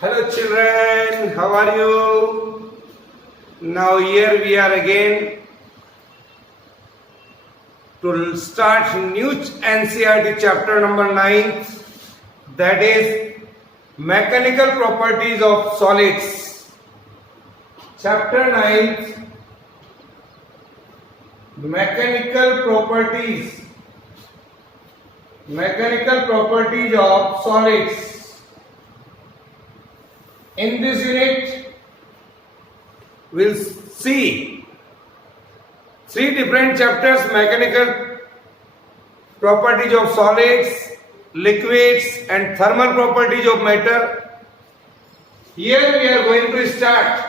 Hello children, how are you? Now here we are again to start new NCERT chapter number 9, that is mechanical properties of solids. Chapter 9, mechanical properties of solids. In this unit, we'll see three different chapters: mechanical properties of solids, liquids, and thermal properties of matter. Here we are going to start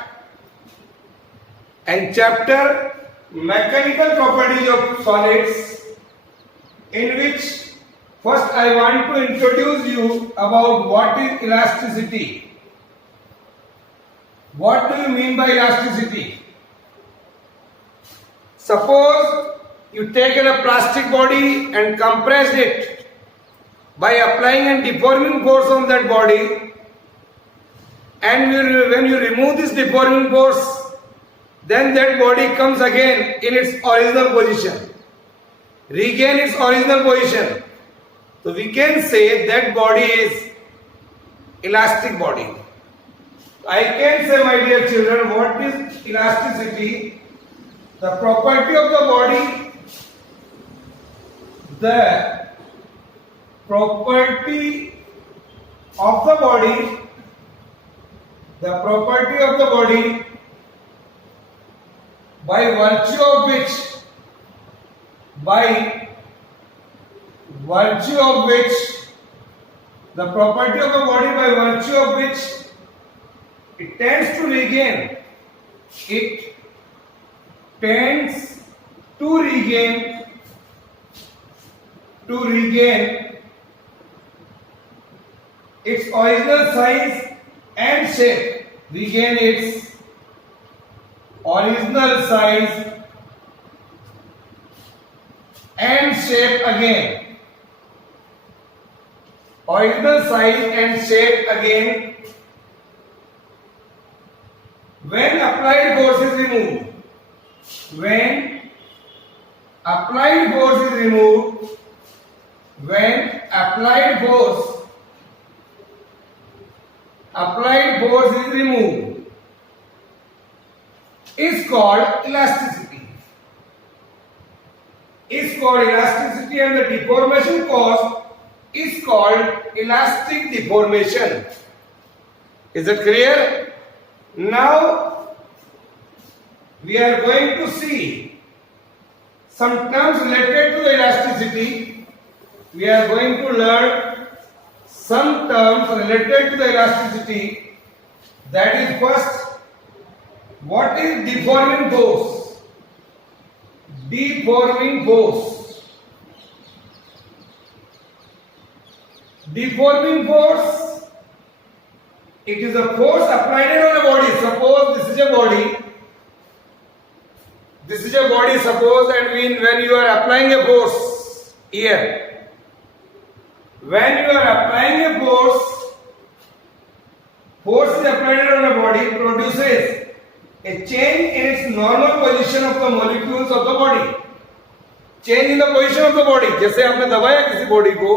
and chapter mechanical properties of solids, in which first I want to introduce you about what is elasticity. What do you mean by elasticity? Suppose you taken a plastic body and compressed it by applying a deforming force on that body, and when you remove this deforming force, then that body comes again in its original position, regain its original position. So we can say that body is elastic body. I can say, my dear children, what is elasticity? The property of the body, by virtue of which it tends to regain its original size and shape. Regain its original size and shape again. Original size and shape again when applied force is removed. When applied force is removed, is called elasticity. And the deformation caused is called elastic deformation. Is it clear? Now we are going to see some terms related to elasticity. We are going to learn some terms related to the elasticity. That is, first, what is deforming force? Deforming force, it is a force applied on a body. Suppose this is a body. Suppose, and when you are applying a force here, force is applied on a body, produces a change in its normal position of the molecules of the body. Change in the position of the body. जैसे आपने दबाया किसी body को,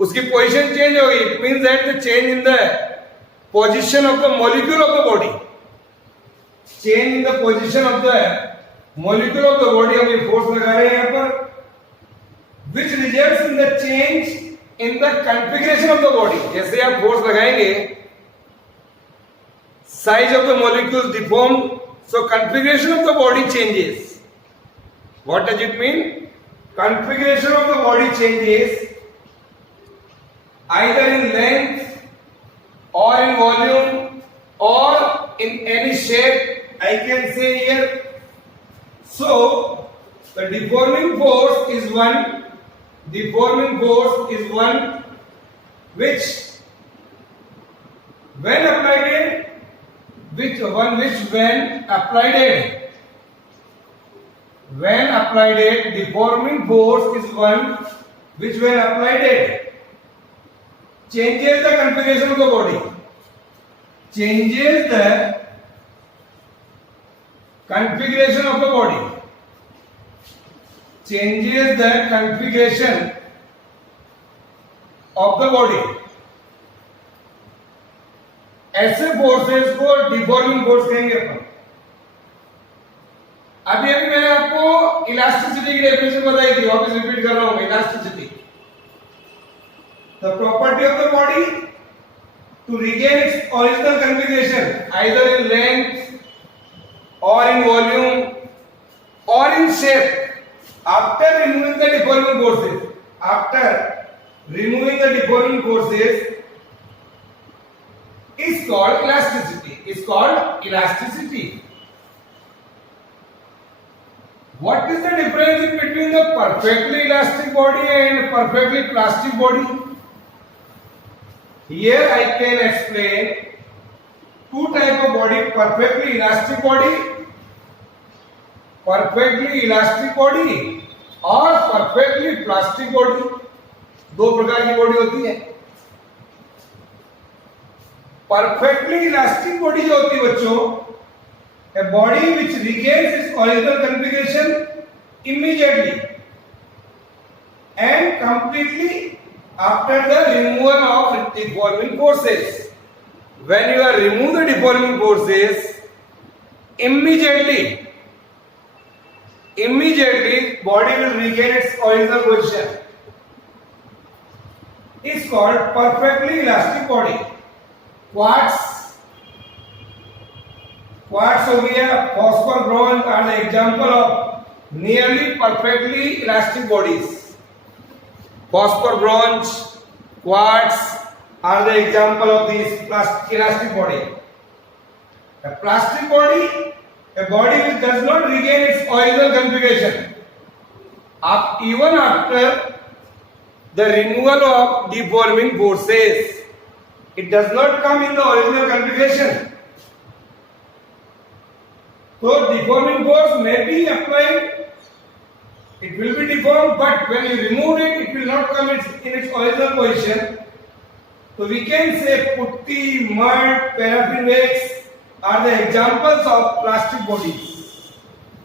उसकी position change हो गई. It means that the change in the position of the molecule of the body. Change in the position of the molecule of the body. हम ये force लगा रहे हैं यहाँ पर, which results in the change in the configuration of the body. जैसे आप force लगाएंगे, size of the molecules deformed, so configuration of the body changes. What does it mean? Configuration of the body changes either in length or in volume or in any shape, I can say here. So the deforming force is one which when applied, deforming force is one which when applied changes the configuration of the body. changes the configuration of the body, changes the configuration of the body. ऐसे forces को deforming force कहेंगे अपन. अभी अभी मैंने आपको elasticity की definition बताई थी, वापस रिपीट कर रहा हूं. Elasticity, the property of the body to regain its original configuration either in length or in volume or in shape after removing the deforming forces. After removing the deforming forces is called elasticity. Is called elasticity. What is the difference between the perfectly elastic body and perfectly plastic body? Here I can explain two type of body: perfectly elastic body or perfectly plastic body. दो प्रकार की body होती है. Perfectly elastic body जो होती है बच्चों, a body which regains its original configuration immediately and completely after the removal of deforming forces. When you are remove the deforming forces, immediately body will regain its original position. Is called perfectly elastic body. Quartz हो गया, phosphor bronze are the example of nearly perfectly elastic bodies. Phosphor bronze, quartz are the example of these elastic body. A plastic body, a body which does not regain its original configuration even after the removal of deforming forces. It does not come in the original configuration. So deforming force may be applied. It will be deformed, but when you remove it, it will not come in its original position. So we can say putty, mud, paraffin wax are the examples of plastic bodies.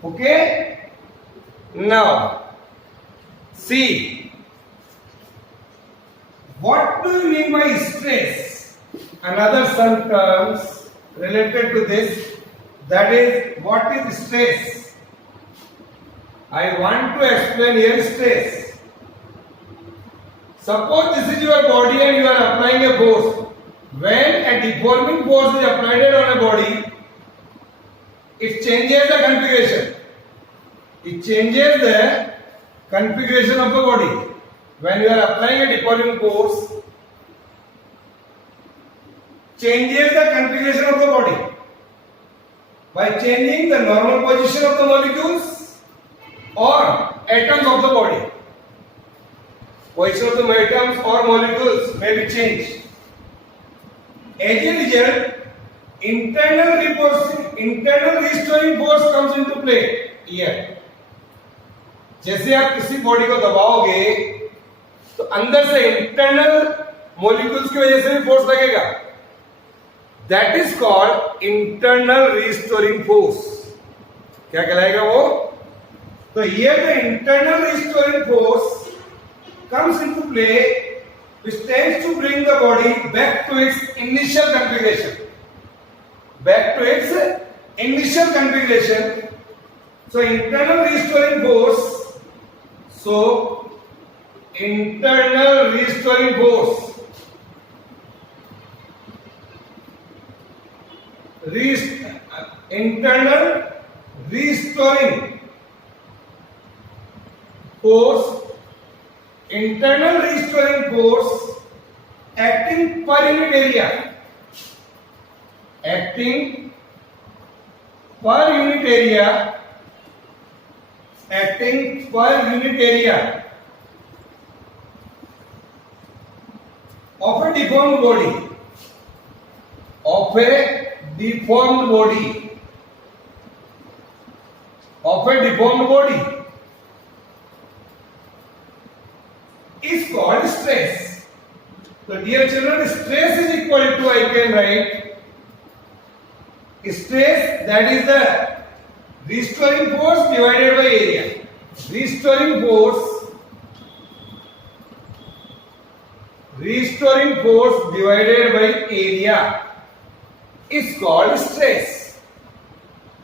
Okay? Now, see, what do you mean by stress? Another some terms related to this, that is, what is stress? I want to explain here stress. Suppose this is your body and you are applying a force. When a deforming force is applied on a body, it changes the configuration. It changes the configuration of the body. When you are applying a deforming force, changes the configuration of the body by changing the normal position of the molecules or atoms of the body. Position of the atoms or molecules may be changed. As a result, internal restoring force comes into play here. जैसे आप किसी body को दबाओगे तो अंदर से internal molecules की वजह से भी फोर्स लगेगा. That is called internal restoring force. क्या कहलाएगा वो? So here the internal restoring force comes into play, which tends to bring the body back to its initial configuration. So internal restoring force. Internal restoring force. Internal restoring force acting per unit area. Acting per unit area of a deformed body. Is called stress. So dear children, stress is equal to, I can write stress, that is the restoring force divided by area. Restoring force divided by area is called stress.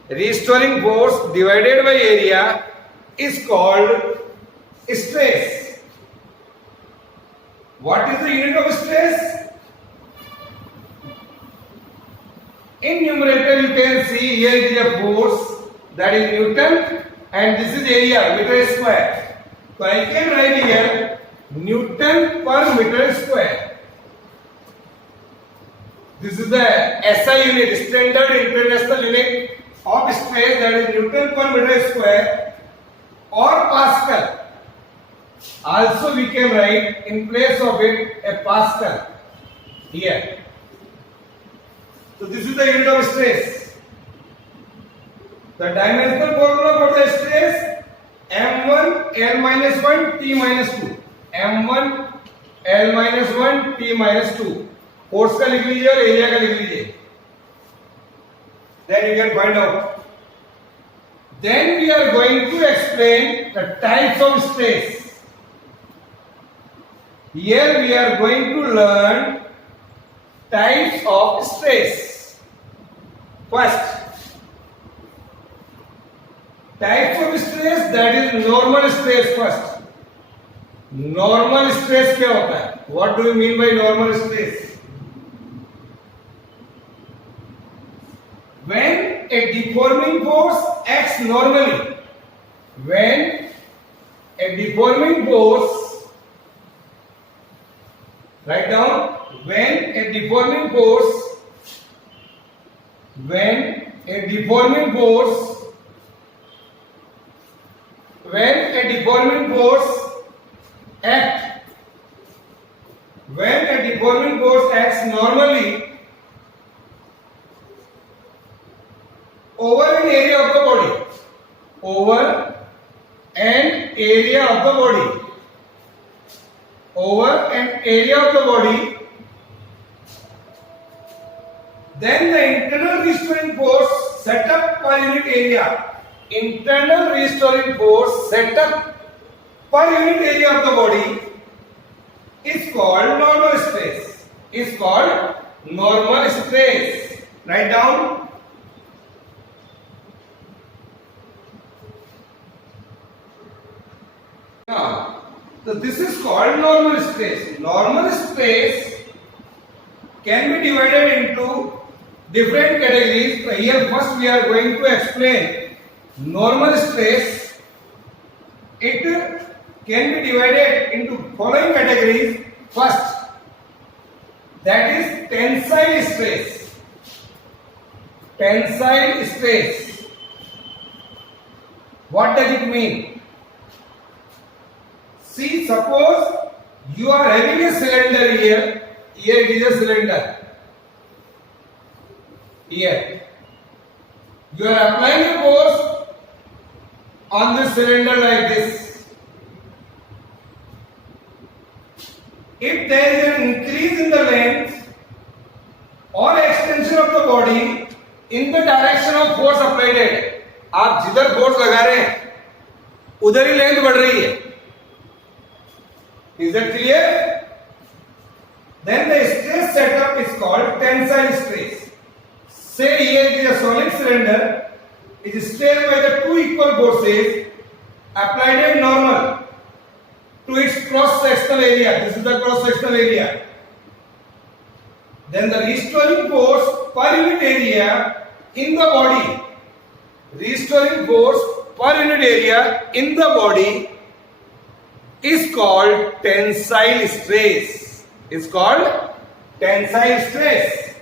Restoring force divided by area is called stress. What is the unit of stress? In numerator you can see here it is a force, that is Newton, and this is area, meter square. So I can write here Newton per meter square. This is the SI unit, standard international unit of stress, that is Newton per meter square or Pascal. Also we can write in place of it a Pascal here. So this is the unit of stress. The dimensional formula for the stress m1 L minus 1 T minus 2. m1 L minus 1 T minus 2. Force का लिख लीजिए और area का लिख लीजिए. Then you can find out. Then we are going to explain the types of stress. Here we are going to learn types of stress. First, types of stress, that is normal stress first. Normal stress क्या होता है? What do you mean by normal stress? When a deforming force acts normally, when a deforming force, write down, when a deforming force acts normally over an area of the body, then the internal restoring force set up per unit area. Internal restoring force set up per unit area of the body is called normal stress. Write down. Now, so this is called normal stress. Normal stress can be divided into different categories. So here first we are going to explain normal stress. It can be divided into following categories. First, that is tensile stress. Tensile stress. What does it mean? See, suppose you are having a cylinder here. Here it is a cylinder. Here. You are applying a force on the cylinder like this. If there is an increase in the length or extension of the body in the direction of force applied, आप जिधर force लगा रहे हैं उधर ही length बढ़ रही है. Is that clear? Then the stress setup is called tensile stress. Say here it is a solid cylinder. It is stressed by the two equal forces applied at normal to its cross-sectional area. This is the cross-sectional area. Then the restoring force per unit area in the body. Restoring force per unit area in the body is called tensile stress. It's called tensile stress.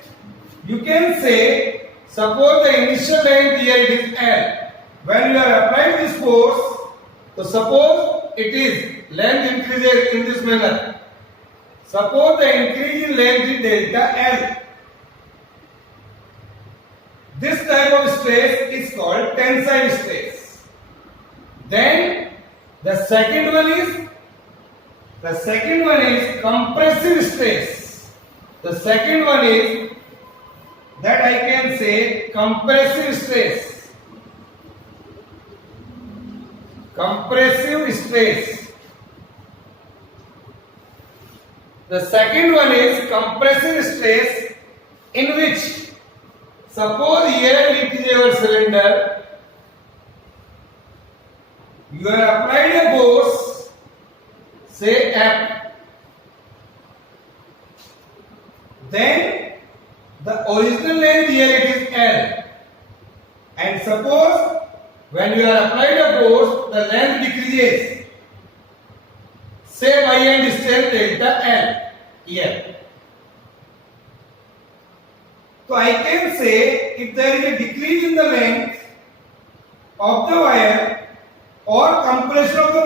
You can say, suppose the initial length here it is L. When you are applying this force, so suppose it is length increases in this manner. Suppose the increase in length is delta L. This type of stress is called tensile stress. Then the second one is compressive stress. The second one is that I can say compressive stress. Compressive stress. The second one is compressive stress, in which suppose here it is your cylinder, you have applied a force, say F, then the original length here it is L, and suppose when you are applied a force, the length decreases, say by a distance delta L here. So I can say if there is a decrease in the length of the wire or compression of the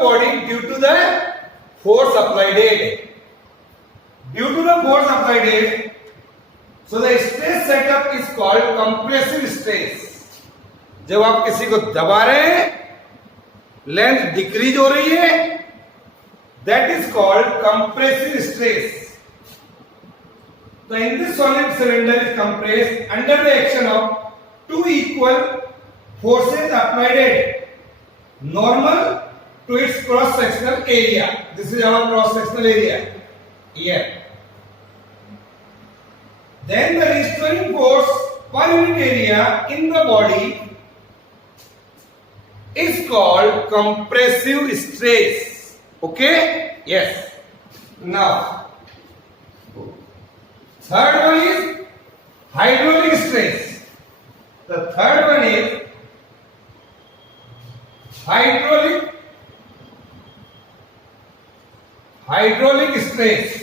body due to the force applied it. Due to the force applied it, so the stress setup is called compressive stress. जब आप किसी को दबा रहे हैं, length decrease हो रही है, that is called compressive stress. So in this solid cylinder is compressed under the action of two equal forces applied at normal to its cross sectional area. This is our cross sectional area here. Then the restoring force per unit area in the body is called compressive stress. Okay? Yes. Now, third one is hydraulic stress. The third one is hydraulic stress.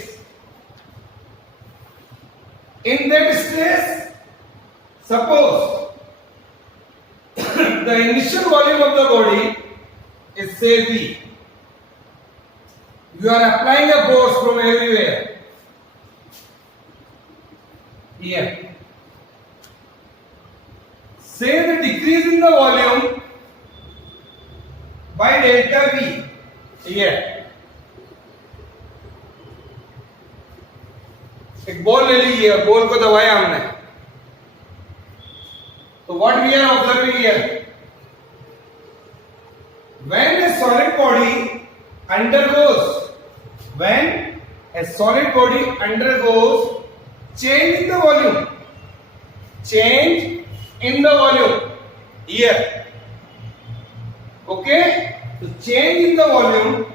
In that stress, suppose the initial volume of the body is say V. You are applying a force from everywhere. Here. Say the decrease in the volume by delta V. Here. एक ball ले लीजिए, ball को दबाया हमने, तो what we are observing here, when a solid body undergoes change in the volume here, okay, so change in the volume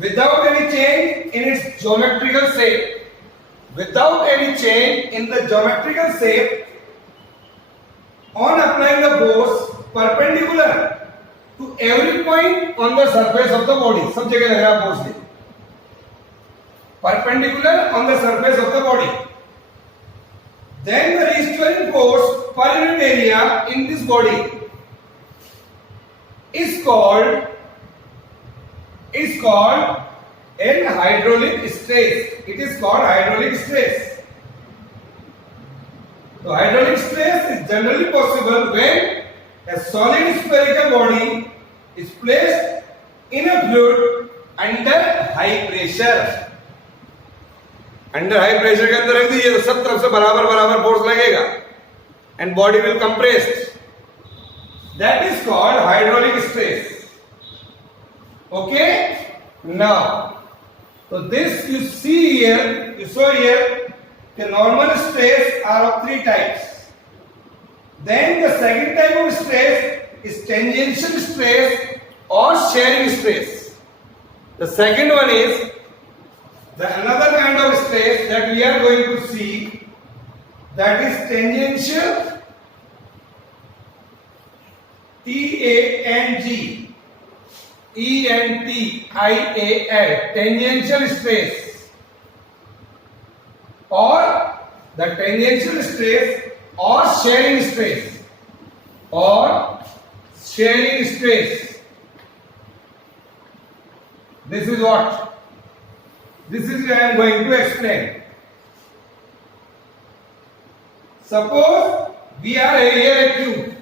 without any change in its geometrical shape. Without any change in the geometrical shape, on applying the force perpendicular to every point on the surface of the body, सब जगह लग रहा force perpendicular on the surface of the body, then the restoring force per unit area in this body is called an hydraulic stress. It is called hydraulic stress. So hydraulic stress is generally possible when a solid spherical body is placed in a fluid under high pressure. Under high pressure के अंदर रख दीजिए तो सब तरफ से बराबर force लगेगा and body will compress. That is called hydraulic stress. Okay? Now, so this you saw here, the normal stress are of three types. Then the second type of stress is tangential stress or shearing stress. The second one is another kind of stress that we are going to see, that is tangential, TANGENTIAL, tangential stress, or the tangential stress or shearing stress. This is what? This is I am going to explain. Suppose we are here a cube.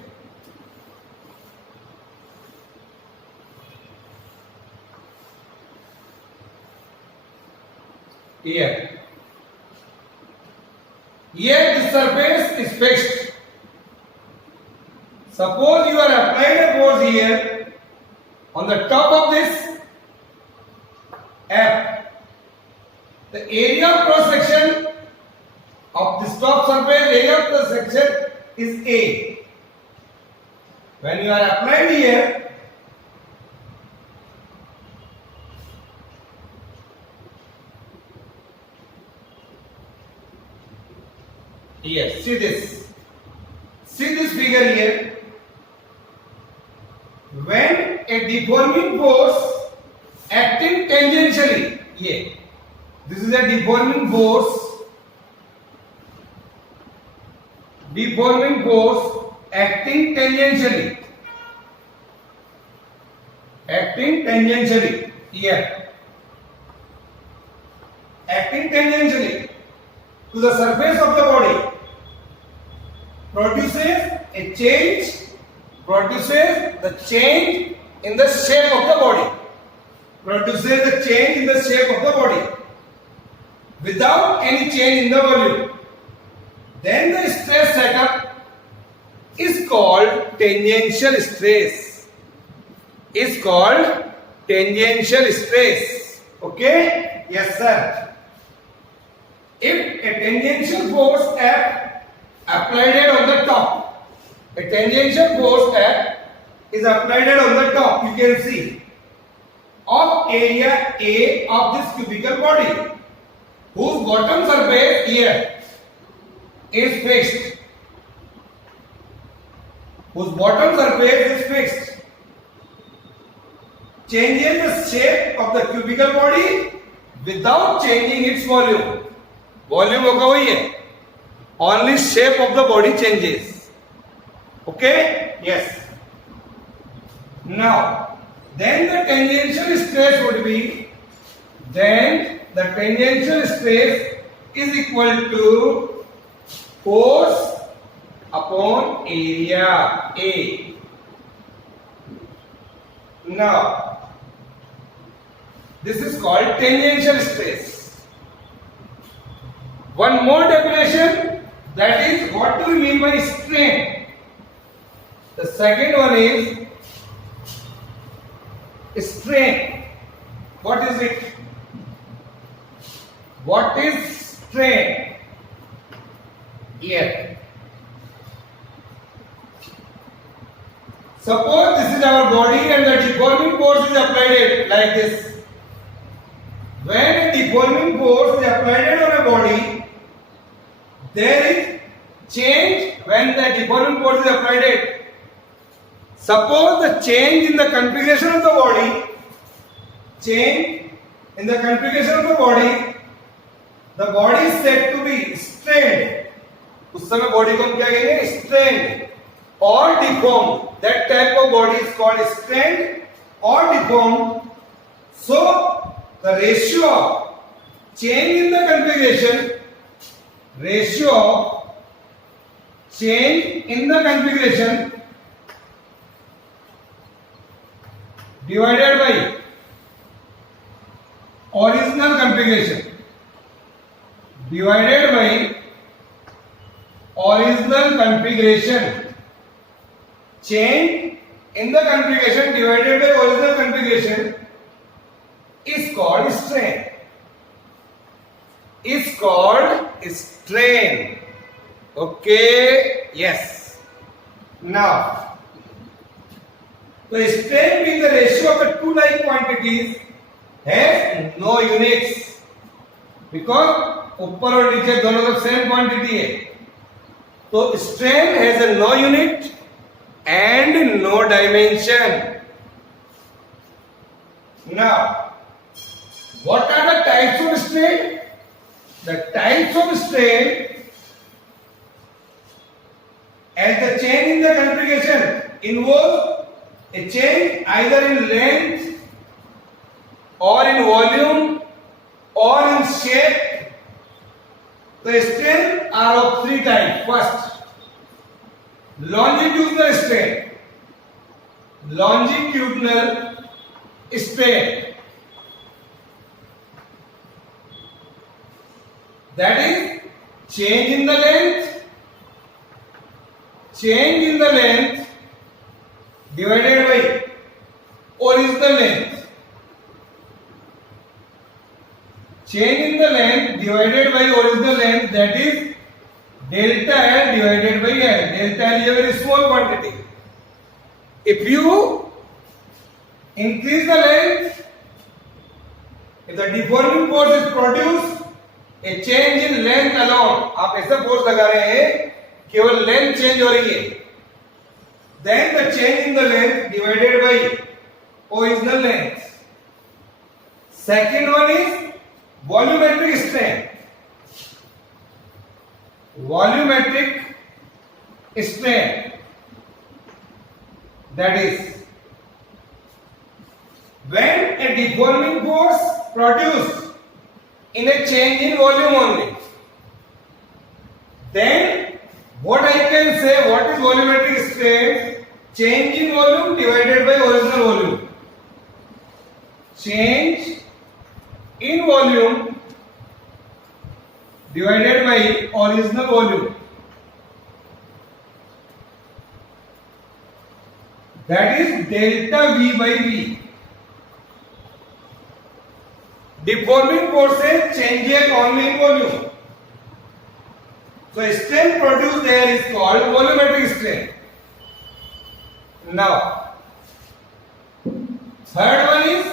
Here. Here this surface is fixed. Suppose you are applied a force here on the top of this F. The area of cross section of this top surface, area of the section is A. When you are applied here, yes, see this. See this figure here. When a deforming force acting tangentially, yeah, this is a deforming force acting tangentially, here, acting tangentially to the surface of the body, produces the change in the shape of the body, without any change in the volume. Then the stress setup is called tangential stress. Okay? Yes, sir. If a tangential force F applied on the top, you can see, of area A of this cubical body, whose bottom surface here is fixed. Changes the shape of the cubical body without changing its volume. Volume होगा वही है. Only shape of the body changes. Okay? Yes. Now, then the tangential stress would be, is equal to force upon area A. Now, this is called tangential stress. One more definition, that is, what do we mean by strain? The second one is strain. What is it? What is strain? Here. Suppose this is our body and the deforming force is applied like this. When a deforming force is applied on a body, there is change when the deforming force is applied. Suppose the change in the configuration of the body, the body is said to be strained. उस समय body को हम क्या कहेंगे? Strained or deformed. That type of body is called strained or deformed. So the ratio of change in the configuration divided by original configuration change in the configuration divided by original configuration is called strain. Okay, yes. Now, the strain being the ratio of the two like quantities has no units, because ऊपर और नीचे दोनों तरफ same quantity है, तो strain has a no unit and no dimension. Now, what are the types of strain? The types of strain, as the change in the configuration involves a change either in length or in volume or in shape. The strain are of three types. First, longitudinal strain. That is change in the length divided by original length. Change in the length divided by original length, that is delta L divided by L. Delta L is a very small quantity. If you increase the length, if the deforming force is produced, a change in length alone, आप ऐसा force लगा रहे हैं केवल length change हो रही है, then the change in the length divided by original length. Second one is volumetric strain. Volumetric strain, that is when a deforming force produced in a change in volume only, then what I can say, what is volumetric strain? Change in volume divided by original volume. Change in volume divided by original volume, that is delta V by V. Deforming forces changes only in volume. So strain produced there is called volumetric strain. Now, third one is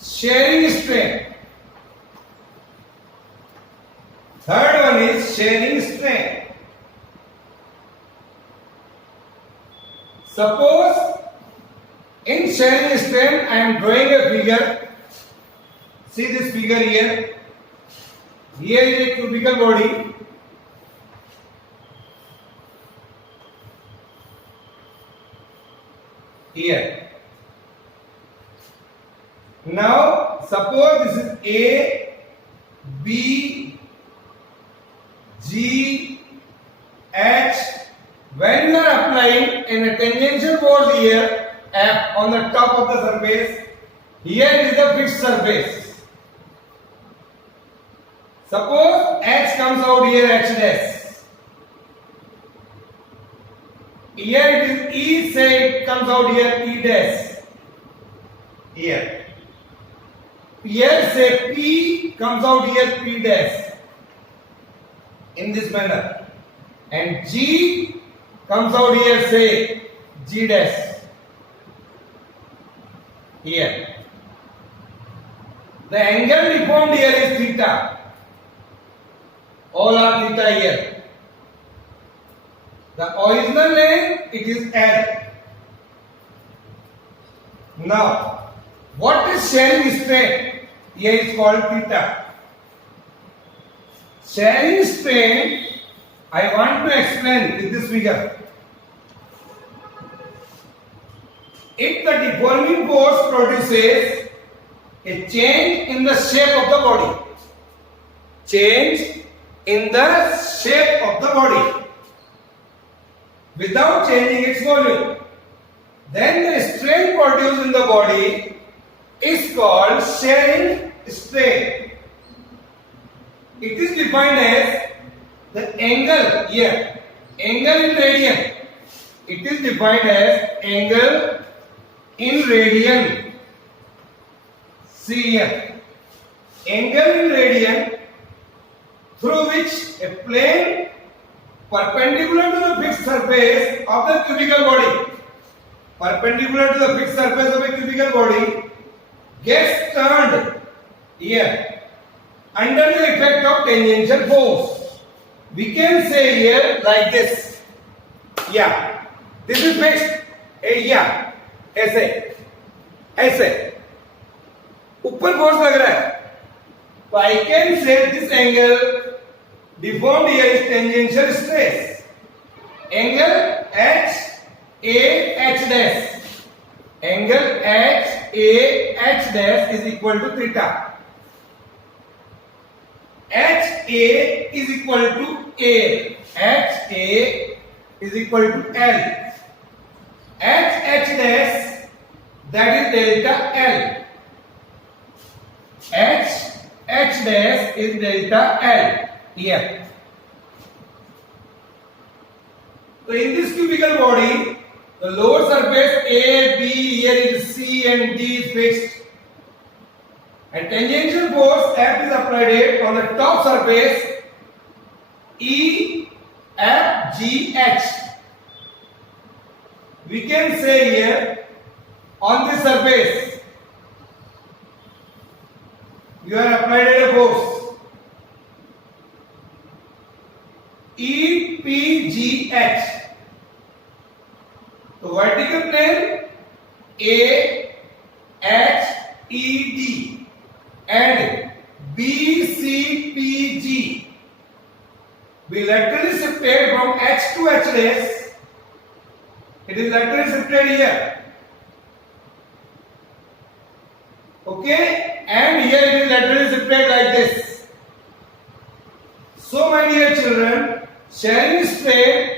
shearing strain. Third one is shearing strain. Suppose in shearing strain I am drawing a figure. See this figure here. Here is a cubical body. Here. Now suppose this is A, B, G, H. When you are applying a tangential force here, F on the top of the surface, here is the fixed surface. Suppose H comes out here, H dash. Here it is E, say it comes out here, E dash. Here. Here say P comes out here, P dash. In this manner. And G comes out here, say G dash. Here. The angle deformed here is theta. All are theta here. The original length, it is L. Now, what is shearing strain? Here is called theta. Shearing strain, I want to explain with this figure. If the deforming force produces a change in the shape of the body, change in the shape of the body without changing its volume, then the strain produced in the body is called shearing strain. It is defined as the angle here, angle in radian. It is defined as angle in radian. See here, angle in radian through which a plane perpendicular to the fixed surface of the cubical body, perpendicular to the fixed surface of a cubical body, gets turned here under the effect of tangential force. We can say here like this. Yeah, this is fixed. Yeah, ऐसे ऐसे ऊपर force लग रहा है, तो I can say this angle deformed here is tangential stress. Angle H A H dash. Angle H A H dash is equal to theta. H A is equal to A. H A is equal to L. H H dash, that is delta L. H H dash is delta L here. So in this cubical body, the lower surface A, B, here is C and D is fixed. And tangential force F is applied on the top surface E, F, G, H. We can say here on this surface you are applied a force E, P, G, H. The vertical plane A, H, E, D and B, C, P, G be laterally shifted from H to H dash. It is laterally shifted here. Okay, and here it is laterally shifted like this. So my dear children, shearing strain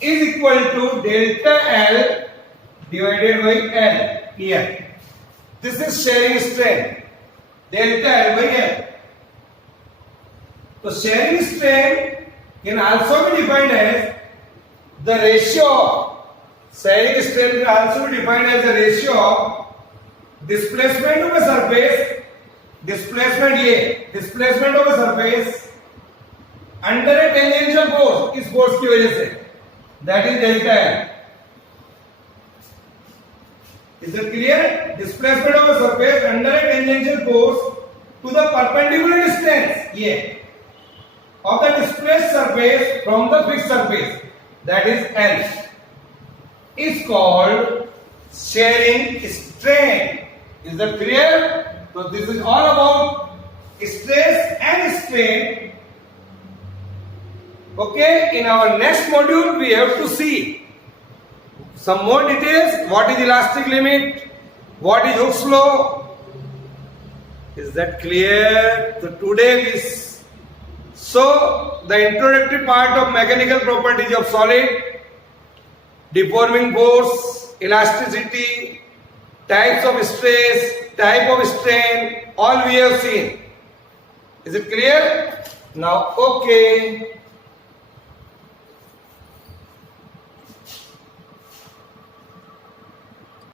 is equal to delta L divided by L here. This is shearing strain, delta L by L. So shearing strain can also be defined as the ratio. Shearing strain can also be defined as the ratio of displacement of a surface, displacement of a surface under a tangential force, इस force की वजह से, that is delta L. Is it clear? Displacement of a surface under a tangential force to the perpendicular distance, yeah, of the displaced surface from the fixed surface, that is L, is called shearing strain. Is that clear? So this is all about stress and strain. Okay, in our next module we have to see some more details. What is elastic limit? What is Hooke's law? Is that clear? So today we saw the introductory part of mechanical properties of solid, deforming force, elasticity, types of stress, type of strain, all we have seen. Is it clear? Now, okay.